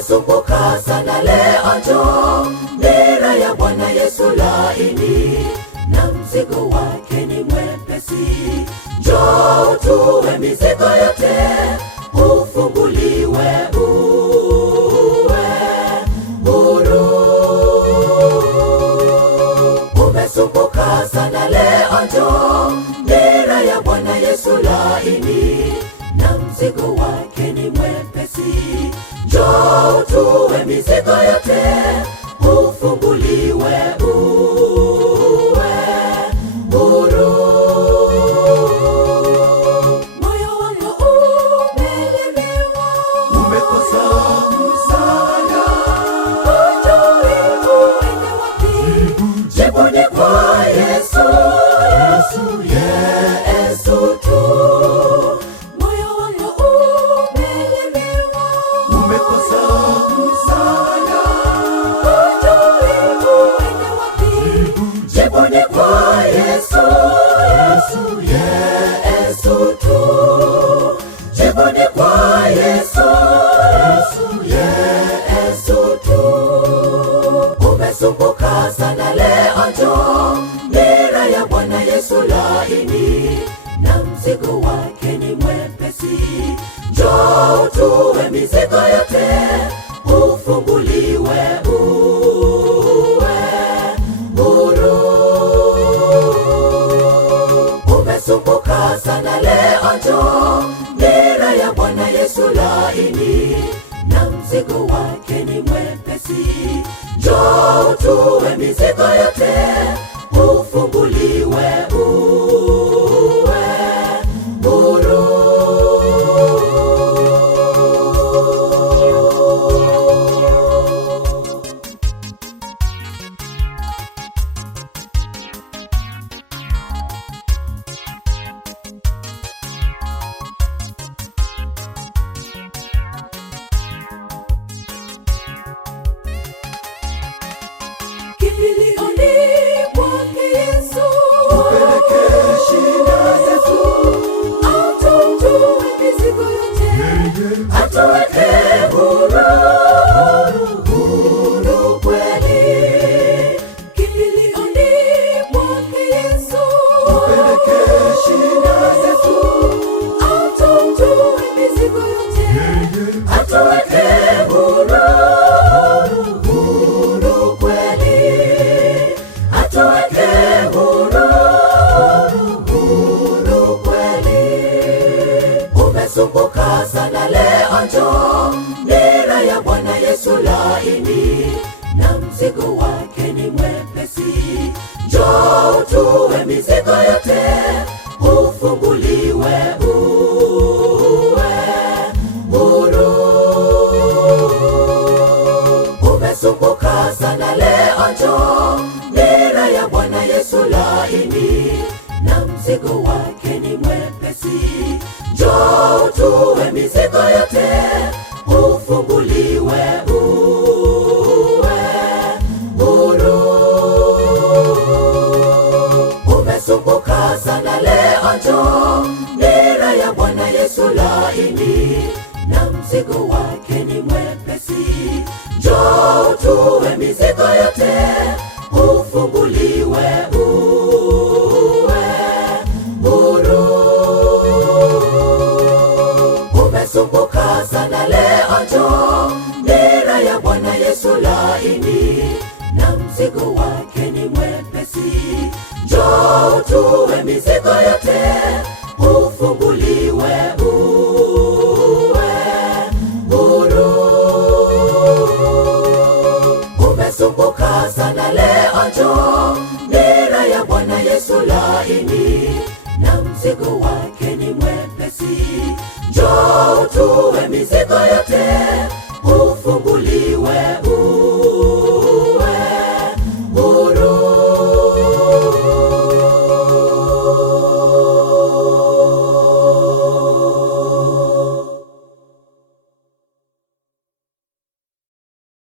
Umesumbuka sana leo, njoo. Nira ya Bwana Yesu laini, na mzigo wake ni mwepesi. Njoo utue mizigo yote, ufunguliwe uwe huru. Umesumbuka sana leo, njoo. Nira ya Bwana Yesu laini, na mzigo wake ni mwepesi. Njoo utue mizigo yote, ufunguliwe uwe huru. Moyo wangu umelemewa, umekosa msaada, hujui uende wapi. Jibu ni kwa Yesu, Yesu tu. Moyo wangu umelemewa, umekosa msaada, hujui uende wapi. Jibu ni kwa Yesu, Yesu tu. Jibu ni kwa Yesu, Yesu tu. Umesumbuka sana leo, njoo. Nira ya Bwana Yesu laini, na mzigo wake ni mwepesi. Njoo utue mizigo yote, ufunguliwe uwe huru. Umesumbuka sana leo, njoo. Nira ya Bwana Yesu laini, na mzigo wake ni mwepesi. Njoo utue mizigo yote, ufunguliwe uwe huru. Kimbilioni mwake Yesu, tupeleke shida zetu, atutue mizigo yote, atuweke huru, huru kweli. Kimbilioni mwake Yesu, tupeleke shida zetu, atutue mizigo yote, atuweke huru, huru kweli. Atuweke huru, huru kweli. Umesumbuka sana leo, njoo. Nira ya Bwana Yesu laini, na mzigo wake ni mwepesi. Njoo utue mizigo yote, ufunguliwe uwe huru. Umesumbuka sana leo, njoo. Nira ya Bwana Yesu laini, na mzigo wake ni mwepesi. Njoo utue mizigo yote, ufunguliwe uwe huru. Umesumbuka sana leo, njoo. Nira ya Bwana Yesu laini, na mzigo wake ni mwepesi. Njoo utue mizigo yote, ufunguliwe uwe huru. Umesumbuka sana leo, njoo. Nira ya Bwana Yesu laini, na mzigo wake ni mwepesi. Njoo utue mizigo yote, ufunguliwe uwe huru. Umesumbuka sana leo, njoo. Nira ya Bwana Yesu laini, na mzigo wake ni mwepesi. Njoo utue mizigo yote,